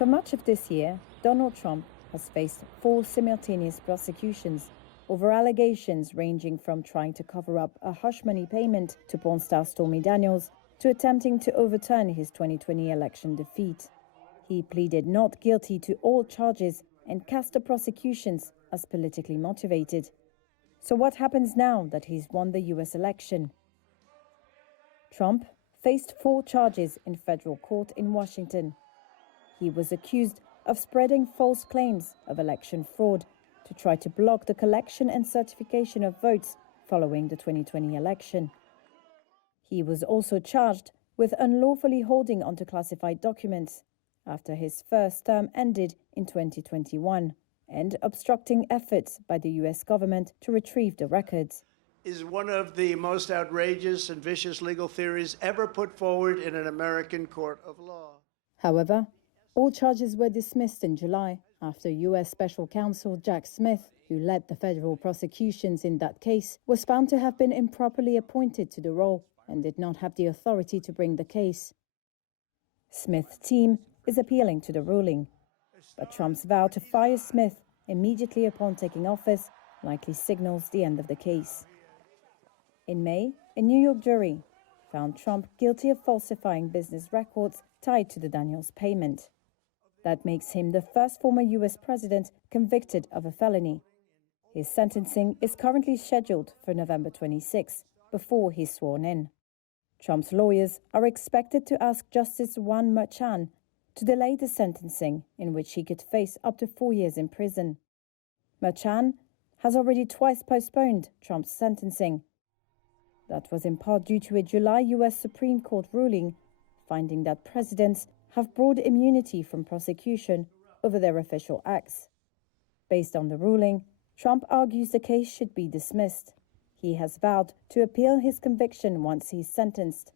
For much of this year, Donald Trump has faced 4 simultaneous prosecutions over allegations ranging from trying to cover up a hush money payment to porn star Stormy Daniels to attempting to overturn his 2020 election defeat. He pleaded not guilty to all charges and cast the prosecutions as politically motivated. So what happens now that he's won the US election? Trump faced 4 charges in federal court in Washington. He was accused of spreading false claims of election fraud to try to block the collection and certification of votes following the 2020 election. He was also charged with unlawfully holding onto classified documents after his first term ended in 2021 and obstructing efforts by the US government to retrieve the records. Is one of the most outrageous and vicious legal theories ever put forward in an American court of law. However, all charges were dismissed in July after US Special Counsel Jack Smith, who led the federal prosecutions in that case, was found to have been improperly appointed to the role and did not have the authority to bring the case. Smith's team is appealing to the ruling, but Trump's vow to fire Smith immediately upon taking office likely signals the end of the case. In May, a New York jury found Trump guilty of falsifying business records tied to the Daniels payment. That makes him the first former US president convicted of a felony. His sentencing is currently scheduled for November 26, before he's sworn in. Trump's lawyers are expected to ask Justice Juan Merchan to delay the sentencing, in which he could face up to 4 years in prison. Merchan has already twice postponed Trump's sentencing. That was in part due to a July US Supreme Court ruling finding that presidents have broad immunity from prosecution over their official acts. Based on the ruling, Trump argues the case should be dismissed. He has vowed to appeal his conviction once he's sentenced.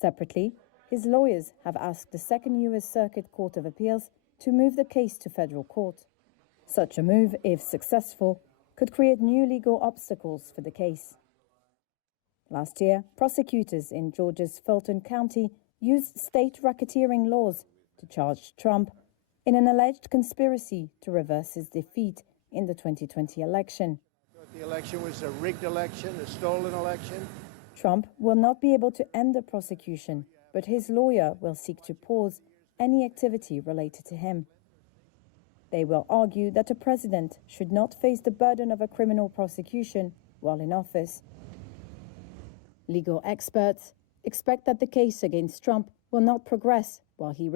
Separately, his lawyers have asked the Second U.S. Circuit Court of Appeals to move the case to federal court. Such a move, if successful, could create new legal obstacles for the case. Last year, prosecutors in Georgia's Fulton County used state racketeering laws to charge Trump in an alleged conspiracy to reverse his defeat in the 2020 election. The election was a rigged election, a stolen election. Trump will not be able to end the prosecution, but his lawyer will seek to pause any activity related to him. They will argue that a president should not face the burden of a criminal prosecution while in office. Legal experts expect that the case against Trump will not progress while he remains